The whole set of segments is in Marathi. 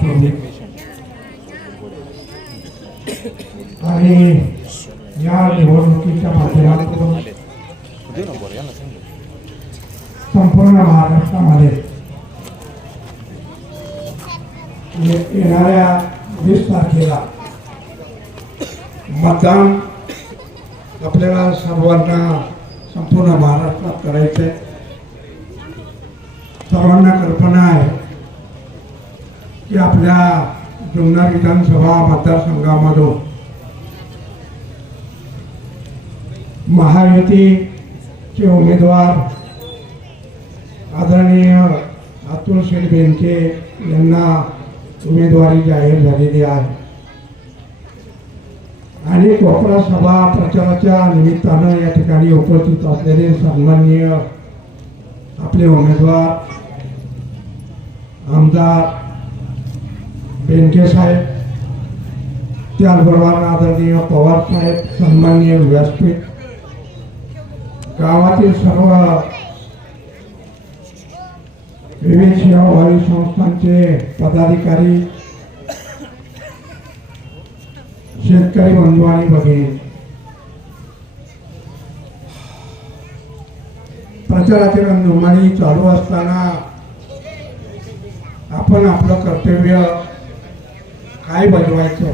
पूर्वी आणि या निवडणुकीच्या माध्यमातून संपूर्ण महाराष्ट्रामध्ये म्हणजे येणाऱ्या वीस तारखेला मतदान आपल्याला सर्वांना संपूर्ण महाराष्ट्रात करायचं सर्वांना कल्पना आहे. की आपल्या जुन्नर विधानसभा मतदारसंघामधून महायुतीचे उमेदवार आदरणीय अतुल शेठ बेनके यांना उमेदवारी जाहीर झालेली आहे. आणि कोकणा सभा प्रचाराच्या निमित्तानं या ठिकाणी उपस्थित असलेले सन्माननीय आपले उमेदवार आमदार बेनके साहेब त्याचबरोबर आदरणीय पवार साहेब सन्माननीय व्यासपीठ गावातील सर्व विविध सेवाभावी संस्थांचे पदाधिकारी शेतकरी बंधू आणि भगिनी. प्रचाराची रणधुमाळी चालू असताना आपण आपलं कर्तव्य काय बजवायचं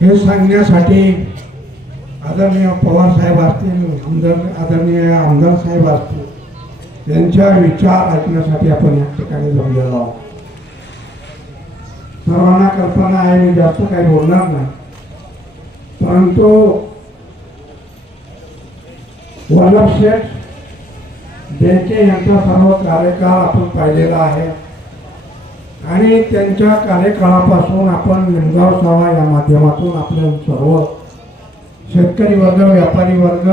हे सांगण्यासाठी आदरणीय पवार साहेब असतील आमदार आदरणीय आमदार साहेब असतील यांच्या विचार ऐकण्यासाठी आपण या ठिकाणी जमलेलो आहोत. सर्वांना कल्पना आहे मी जास्त काही बोलणार नाही. परंतु वल्लभ शेठ बेंके यांचा सर्व कार्यकाळ आपण पाहिलेला आहे आणि त्यांच्या कार्यकाळापासून आपण निमगाव सावा या माध्यमातून आपल्या सर्व शेतकरी वर्ग व्यापारी वर्ग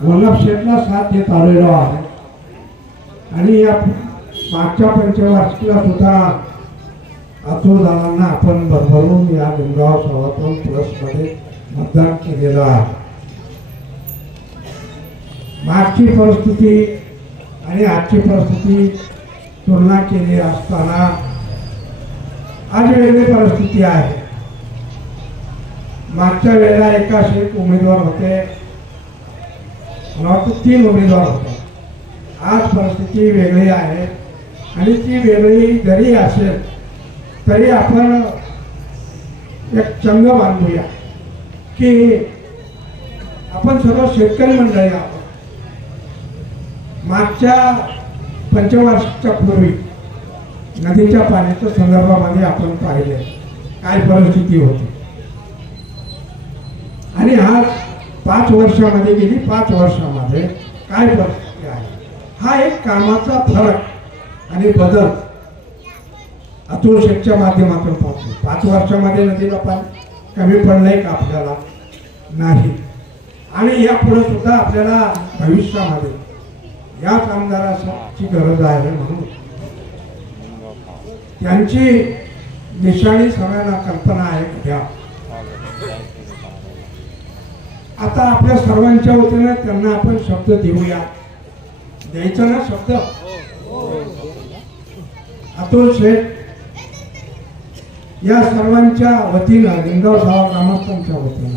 वल्लभ शेठला साथ देत आलेलो आहे. आणि या मागच्या पंचवार्षिकला सुद्धा अतुल दादांना आपण भरभरून या निमगाव सभातून प्लसमध्ये मतदान केलेलं आहे. मागची परिस्थिती आणि आजची परिस्थिती तुलना केली असताना आज वेगळी परिस्थिती आहे. मागच्या वेळेला एकाच एक उमेदवार होते. मला वाटतं तीन उमेदवार होते. आज परिस्थिती वेगळी आहे. आणि ती वेगळी जरी असेल तरी आपण एक चंग बांधूया की आपण सर्व शेतकरी मंडळी आहोत. मागच्या पंचवार्षिकच्या पूर्वी नदीच्या पाण्याच्या संदर्भामध्ये आपण पाहिले काय परिस्थिती होती. आणि आज पाच वर्षामध्ये गेली पाच वर्षामध्ये काय परिस्थिती आहे? हा एक कामाचा फरक आणि बदल अतुल शेठच्या माध्यमातून पाहतो. पाच वर्षामध्ये नदीला पाणी कमी पडलंय का आपल्याला? नाही. आणि यापुढे सुद्धा आपल्याला भविष्यामध्ये या कामगारांची गरज आहे म्हणून. त्यांची निशाणी सगळ्यांना कल्पना आहे घ्या. आता आपल्या सर्वांच्या वतीने त्यांना आपण शब्द देऊया. द्यायचा ना शब्द? अतुल शेठ या सर्वांच्या वतीनं लिंगाव गाव ग्रामस्थांच्या वतीनं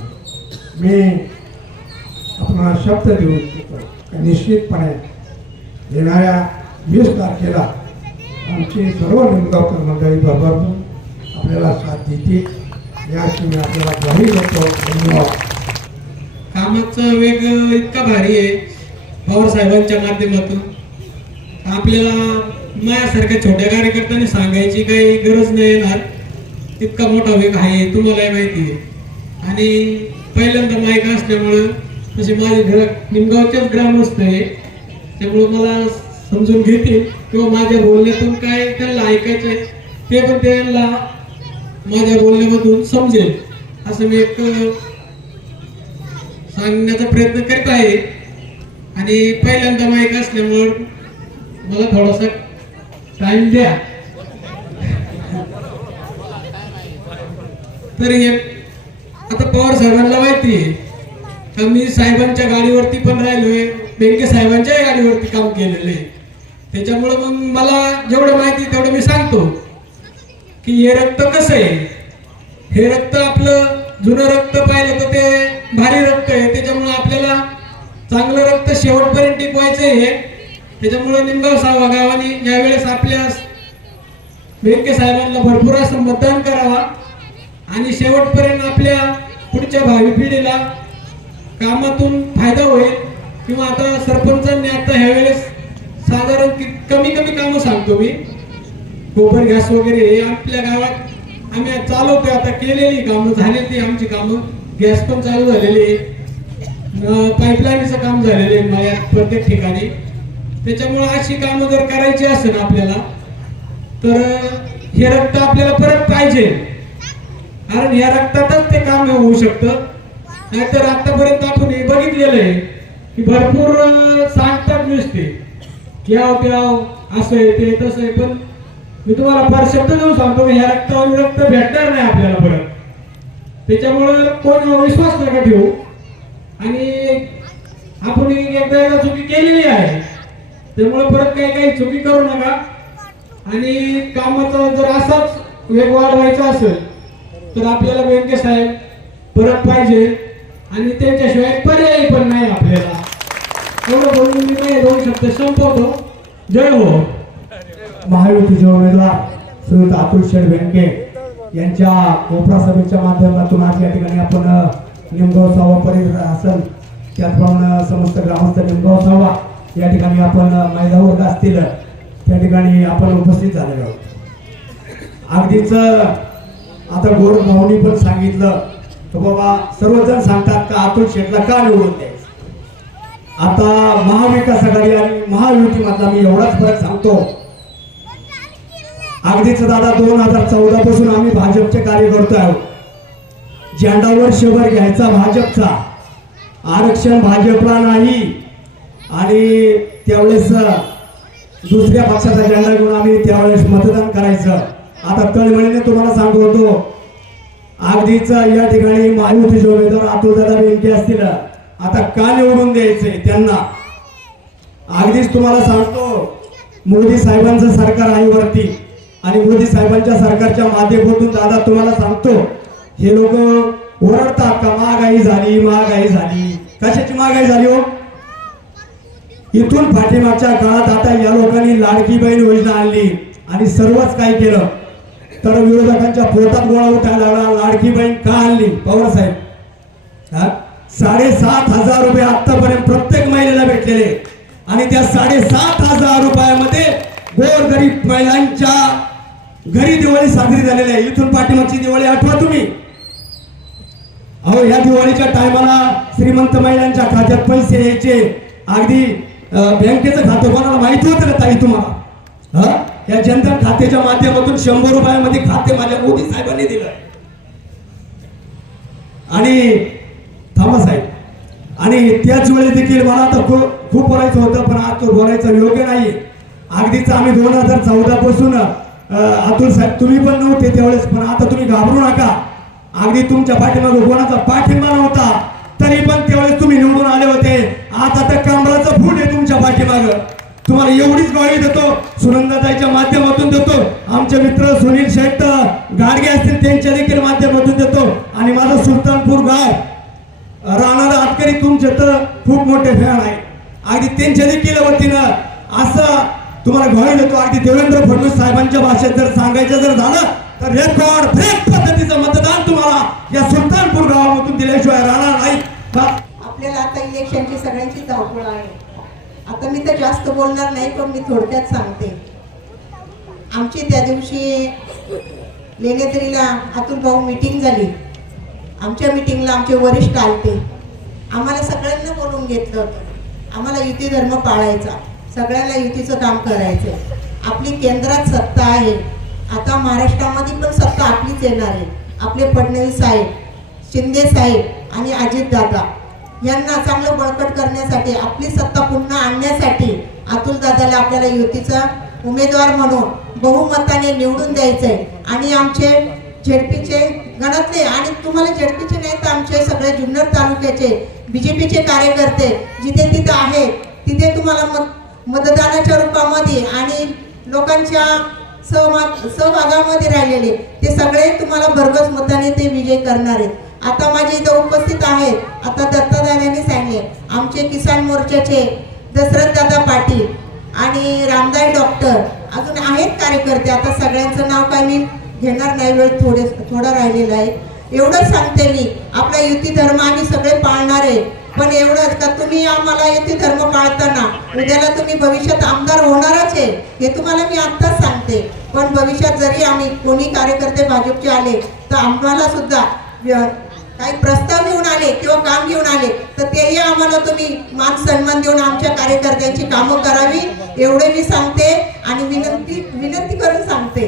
मी आपला शब्द देऊ इच्छितो. निश्चितपणे येणाऱ्या वीस तारखेला आमची सर्व निमगावकर मंडळी बरोबर आपल्याला साथ देते याची मी आपल्याला ग्वाही करतो धन्यवाद. कामाचा वेग इतका भारी आहे पवार साहेबांच्या माध्यमातून. आपल्याला माझ्यासारख्या छोट्या कार्यकर्त्यांनी सांगायची काही गरज नाही येणार. इतका मोठा वेग आहे तुम्हालाही माहिती आहे. आणि पहिल्यांदा माईक असल्यामुळं तसे माझे घर निमगावचेच ग्रामस्थ आहे त्यामुळं मला समजून घेतील किंवा माझ्या बोलण्यातून काय त्यांना ऐकायचं आहे ते पण त्यांना माझ्या बोलण्यामधून समजेल. असं मी एक सांगण्याचा प्रयत्न करीत आहे. आणि पहिल्यांदा माहीत असल्यामुळं मला थोडासा टाइम द्या. तर हे आता पवार साहेबांना माहिती आहे का मी साहेबांच्या गाडीवरती पण राहिलोय. बेंके साहेबांच्याही गाडीवरती काम केलेलं आहे. त्याच्यामुळं मग मला जेवढं माहिती आहे तेवढं मी सांगतो की हे रक्त कसं आहे? हे रक्त आपलं जुनं रक्त पाहिलं तर ते भारी रक्त आहे. त्याच्यामुळं आपल्याला चांगलं रक्त शेवटपर्यंत टिकवायचं आहे. त्याच्यामुळं निमगाव सावा गावाने यावेळेस आपल्या बेंके साहेबांना भरपूर असं मतदान करावा आणि शेवटपर्यंत आपल्या पुढच्या भावी पिढीला कामातून फायदा होईल. किंवा आता सरपंचांनी आता ह्यावेळेस साधारण कमी कमी कामं सांगतो मी. गोबर गॅस वगैरे हे आपल्या गावात आम्ही चालवतोय आता केलेली कामं झालेली आमची कामं. गॅस पण चालू झालेली आहे. पाईपलाईनचं काम झालेलं आहे प्रत्येक ठिकाणी. त्याच्यामुळे अशी कामं जर करायची असेल आपल्याला तर हे रक्त आपल्याला परत पाहिजे. कारण या रक्तातच ते काम होऊ शकतं. नाहीतर आतापर्यंत आपण हे बघितलेलं आहे. की भरपूर सांगतात नुसते. की आव ते आव असं आहे ते तसं आहे पण मी तुम्हाला फार शब्द देऊन सांगतो की ह्या रक्तावर रक्त भेटणार नाही आपल्याला परत. त्याच्यामुळं कोण विश्वास नका ठेवू. आणि आपण एकदा एकदा चुकी केलेली आहे. त्यामुळे परत काही काही चुकी करू नका. आणि कामाचा जर असाच वेग वाढवायचा असेल तर आपल्याला व्यंकय साहेब परत पाहिजे. आणि त्यांच्याशिवाय पर्याय पण नाही आपल्याला. एवढं बोलून मी नाही दोन शब्द संपवतो जय हो महायुतीचे उमेदवार श्रीयुत अतुल शेठ बेनके यांच्या कोपरा सभेच्या माध्यमातून आज या ठिकाणी आपण निमगाव सावा परिसर असेल त्याचप्रमाणे समस्त ग्रामस्थ निमगाव सावा या ठिकाणी आपण महिला वर्ग असतील त्या ठिकाणी आपण उपस्थित झालेलो आहोत अगदीच आता गोर भाऊनी पण सांगितलं तर बाबा सर्वजण सांगतात का अतुल शेठला का निवडून द्या आता महाविकास आघाडी आणि महायुती मधला मी एवढाच फरक सांगतो. अगदीच दादा दोन हजार चौदा पासून आम्ही भाजपचे कार्य करतो आहोत. झेंडावर शबर घ्यायचा भाजपचा. आरक्षण भाजपला नाही. आणि त्यावेळेस दुसऱ्या पक्षाचा झेंडा घेऊन आम्ही त्यावेळेस मतदान करायचं. आता तळमळीने तुम्हाला सांगू होतो. अगदीच या ठिकाणी महायुतीचे उमेदवार अतुलदादा बेंके असतील. आता का निवडून द्यायचे त्यांना. अगदीच तुम्हाला सांगतो मोदी साहेबांचं सरकार आहे वरती आणि मोदी साहेबांच्या सरकारच्या माध्यमातून दादा तुम्हाला सांगतो हे लोक ओरडतात का महागाई झाली महागाई झाली. कशाची महागाई झाली हो? इथून पाठीमागच्या काळात आता या लोकांनी लाडकी बहीण योजना आणली आणि सर्वच काय केलं. तर विरोधकांच्या पोटात गोळा उठायला लागला लाडकी बहीण का आणली? पवार साहेब. हा? साडेसात हजार रुपये आतापर्यंत प्रत्येक महिलेला भेटलेले आणि त्या साडेसात हजार रुपयामध्ये गोरगरीब महिलांच्या घरी दिवाळी साजरी झालेली आहे. इथून पाठीमागची दिवाळी आठवा तुम्ही. अहो या दिवाळीच्या टायमाला श्रीमंत महिलांच्या खात्यात पैसे यायचे. अगदी बँकेचं खातं कोणाला माहिती होतं का ताई तुम्हाला? हा? या जनधन खात्याच्या माध्यमातून शंभर रुपयामध्ये खाते माझ्या मोदी साहेबांनी दिलं. आणि थांबा साहेब. आणि त्याच वेळी देखील मला तर खूप खूप बोलायचं होतं पण आज तो बोलायचं योग्य नाही अगदीच आम्ही दोन हजार चौदा पासून अतुल साहेब तुम्ही पण नव्हते त्यावेळेस पण आता तुम्ही घाबरू नका. अगदी तुमच्या पाठीमागे कोणाचा पाठिंबा नव्हता तरी पण त्यावेळेस तुम्ही निवडून आले होते. आता आता कमळाचं फूट आहे तुमच्या पाठीमाग. तुम्हाला एवढीच ग्वाही देतो सुनंदाताईच्या माध्यमातून देतो. आमचे मित्र सुनील शेट्ट गाडगे असतील त्यांच्या देखील माध्यमातून देतो. आणि माझं सुलतानपूर गाव राणाला आटकरी तुमचे तर खूप मोठे फॅन आहे. अगदी त्यांच्या देखील वतीनं असं तुम्हाला ग्वाही देतो. अगदी देवेंद्र फडणवीस साहेबांच्या भाषेत जर सांगायचं जर झालं तर रेकॉर्ड ब्रेक पद्धतीचं मतदान तुम्हाला या सुलतानपूर गावामधून दिल्याशिवाय राहणार नाही. बा- आपल्याला आता इलेक्शनची सगळ्यांची धावपळ आहे. आता मी तर जास्त बोलणार नाही पण मी थोडक्यात सांगते. आमची त्या दिवशी लेण्याद्रीला आतून भाऊ मीटिंग झाली. आमच्या मीटिंगला आमचे वरिष्ठ आलते. आम्हाला सगळ्यांना बोलून घेतलं होतं. आम्हाला युती धर्म पाळायचा. सगळ्यांना युतीचं काम करायचं आपली केंद्रात सत्ता आहे. आता महाराष्ट्रामध्ये पण सत्ता आपलीच येणार आहे. आपले फडणवीस साहेब शिंदे साहेब आणि अजितदादा यांना चांगलं बळकट करण्यासाठी आपली सत्ता पुन्हा आणण्यासाठी अतुल दादाला आपल्याला युतीचा उमेदवार म्हणून बहुमताने निवडून द्यायचंय. आणि आमचे झेडपीचे गणातले आणि तुम्हाला झेडपीचे नाही तर आमचे सगळे जुन्नर तालुक्याचे बीजेपीचे कार्यकर्ते जिथे तिथं आहेत तिथे तुम्हाला मत मतदानाच्या रूपामध्ये आणि लोकांच्या सहभाग सहभागामध्ये राहिलेले ते सगळे तुम्हाला भरघोस मताने ते विजय करणार. आहेत आता माझे इथं उपस्थित आहेत आता दत्तादादांनी सांगले आमचे किसान मोर्चाचे दशरथदादा पाटील आणि रामदाई डॉक्टर अजून आहेत कार्यकर्ते आता सगळ्यांचं नाव काय मी घेणार नाही वेळ थोडे थोडा राहिलेला आहे. एवढंच सांगते मी आपला युती धर्म आम्ही सगळे पाळणार आहे. पण एवढंच का तुम्ही आम्हाला युती धर्म पाळताना उद्याला तुम्ही भविष्यात आमदार होणारच आहे हे तुम्हाला मी आत्ताच सांगते. पण भविष्यात जरी आम्ही कोणी कार्यकर्ते भाजपचे आले तर आम्हाला सुद्धा काही प्रस्ताव घेऊन आले किंवा काम घेऊन आले तर तेही आम्हाला तुम्ही मान सन्मान देऊन आमच्या कार्यकर्त्यांची कामं करावी एवढे मी सांगते आणि विनंती विनंती करून सांगते.